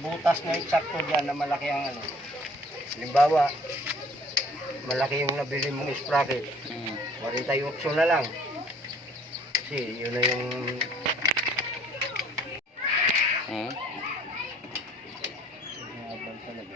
butas na eksakto dyan na malaki ang ano. Halimbawa, malaki yung nabili mong sprocket. 48 na lang. Kasi yun na yung... Habang talaga.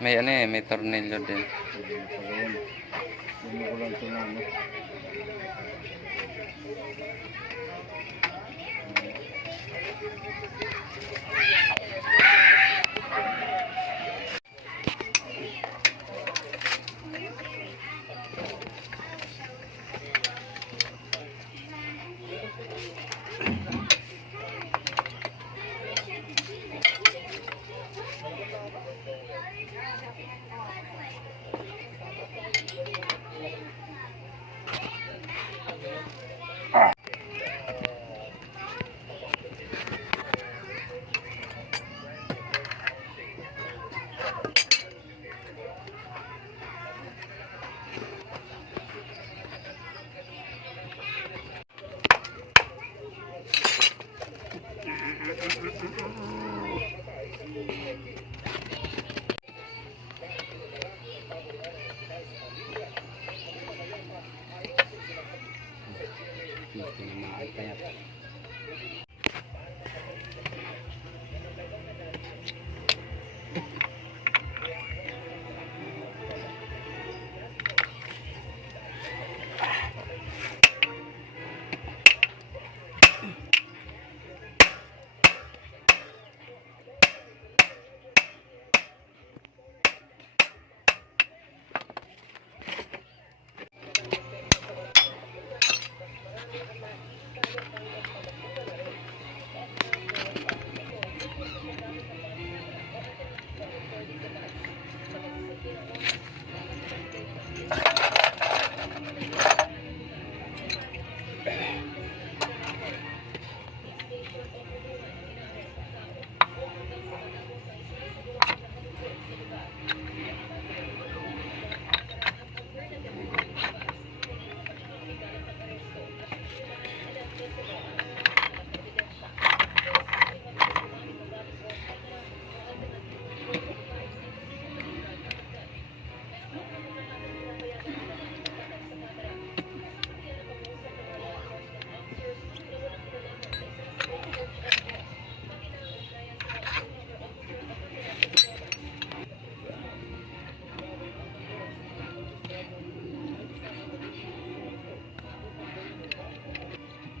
May ano eh, may tornilyo din.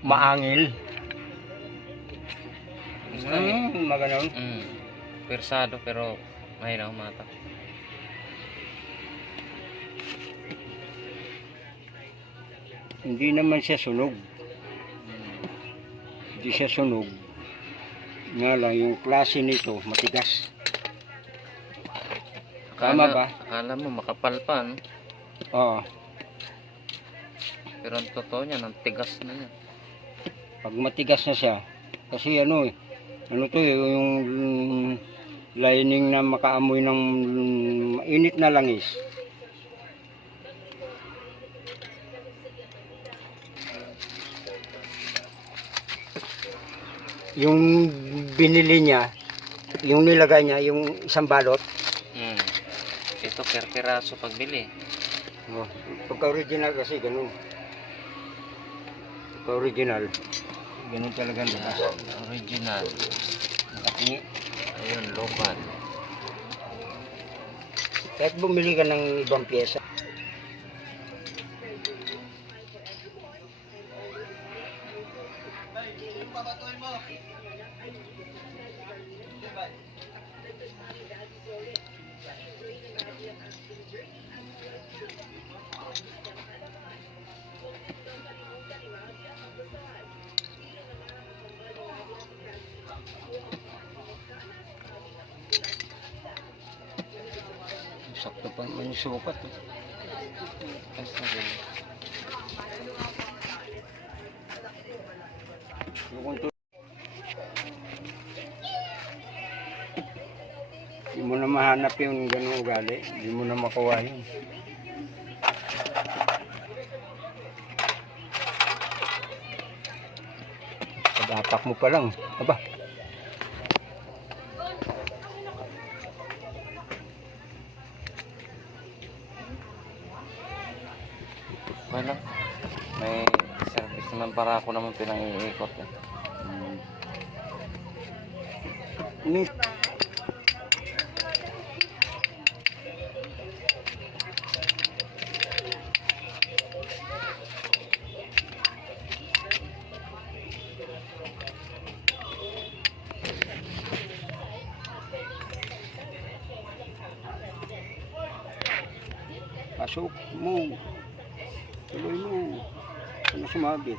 Maangil. Maganon. Persado pero mahina umata. Hindi naman siya sunog. Hindi siya sunog. Nga lang yung klase nito matigas. Tama ba? Akala mo makapal pa, no? Oo. Pero ang totoo niya, ang tigas na niya. Pag matigas na siya, kasi ano to yung lining na makaamoy ng init na langis. Yung binili niya, yung nilagay niya, yung isang balot. Ito per piraso pagbili. Oh, pagka original kasi ganun. Pagka original, ganun talaga ang lakas. Original. Nakatingi. Ayun, local. Kahit bumili ka ng ibang pyesa. pa yung sukat. Basta din. Hindi mo na mahanap yung ganung ugali. Hindi mo na makuha yun. Pag-apak mo pa lang. Aba. Wala. May service naman para ako naman pinang-iikot. Eh. Ni pasok mo. Tuloy mo. Ano sumabit?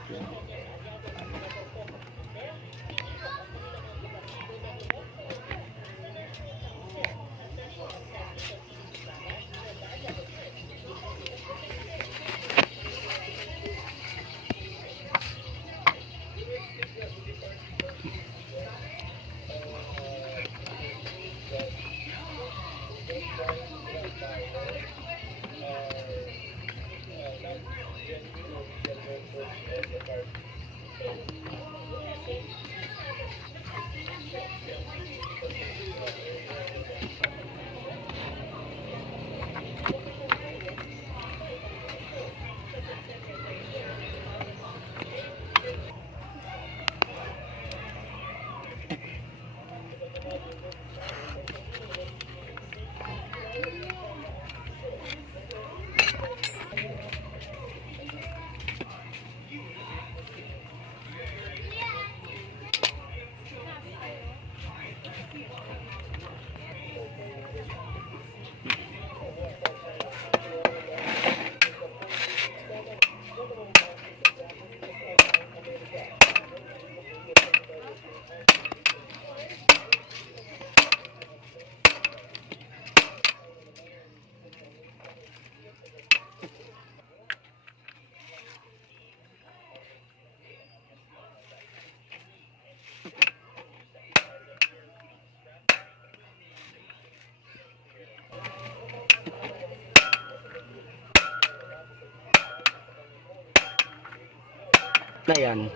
Na yan.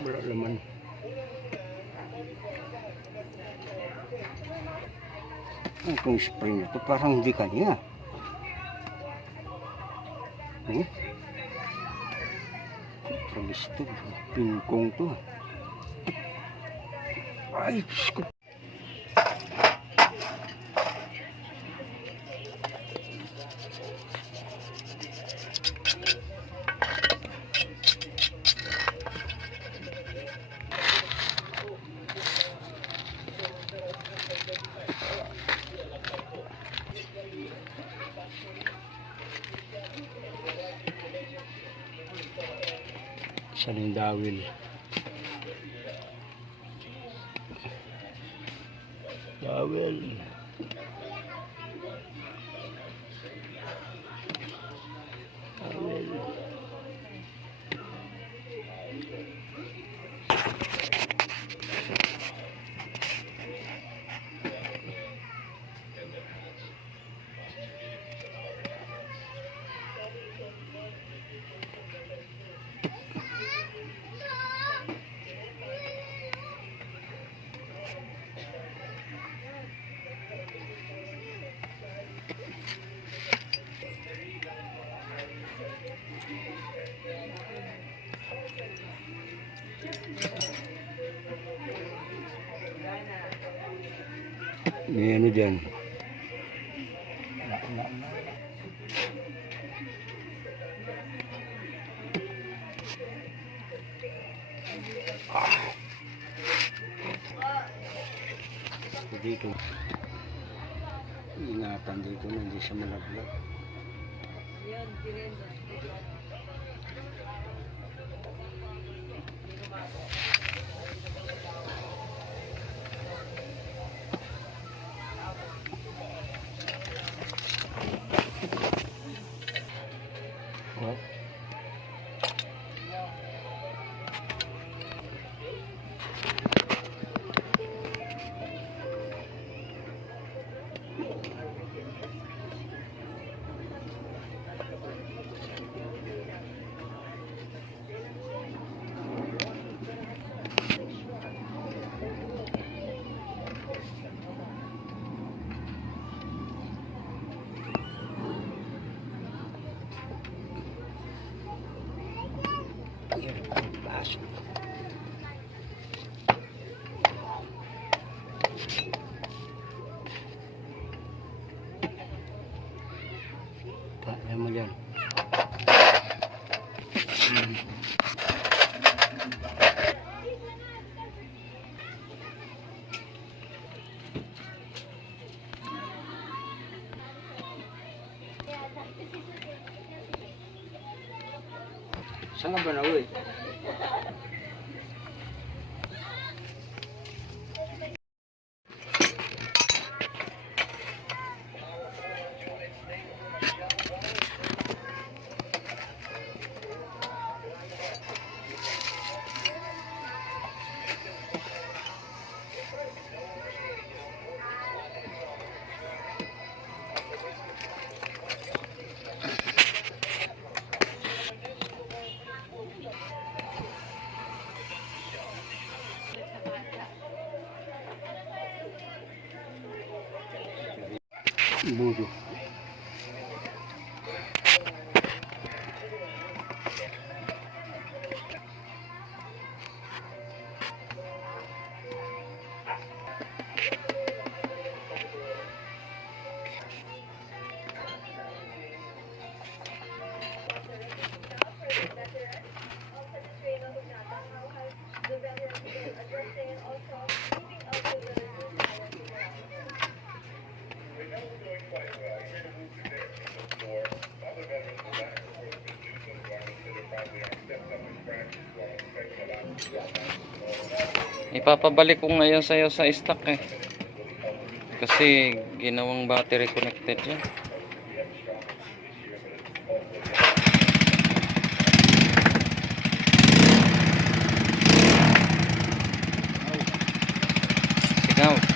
Wala naman. Itong spring ito parang hindi kanya. Tragis ito. Pingkong to. Ay, Diyos ko. Saling dawil. Dawil. Dawil. May ano dyan. Dito. Ingatan dito na hindi siya malaglag. Oh. Ayun, baso. Kaya mo dyan. Saan ka ba na, uy? Budo. Ipapabalik ko ngayon sa'yo sa stock eh. Kasi ginawang battery connected yan. Sigaw.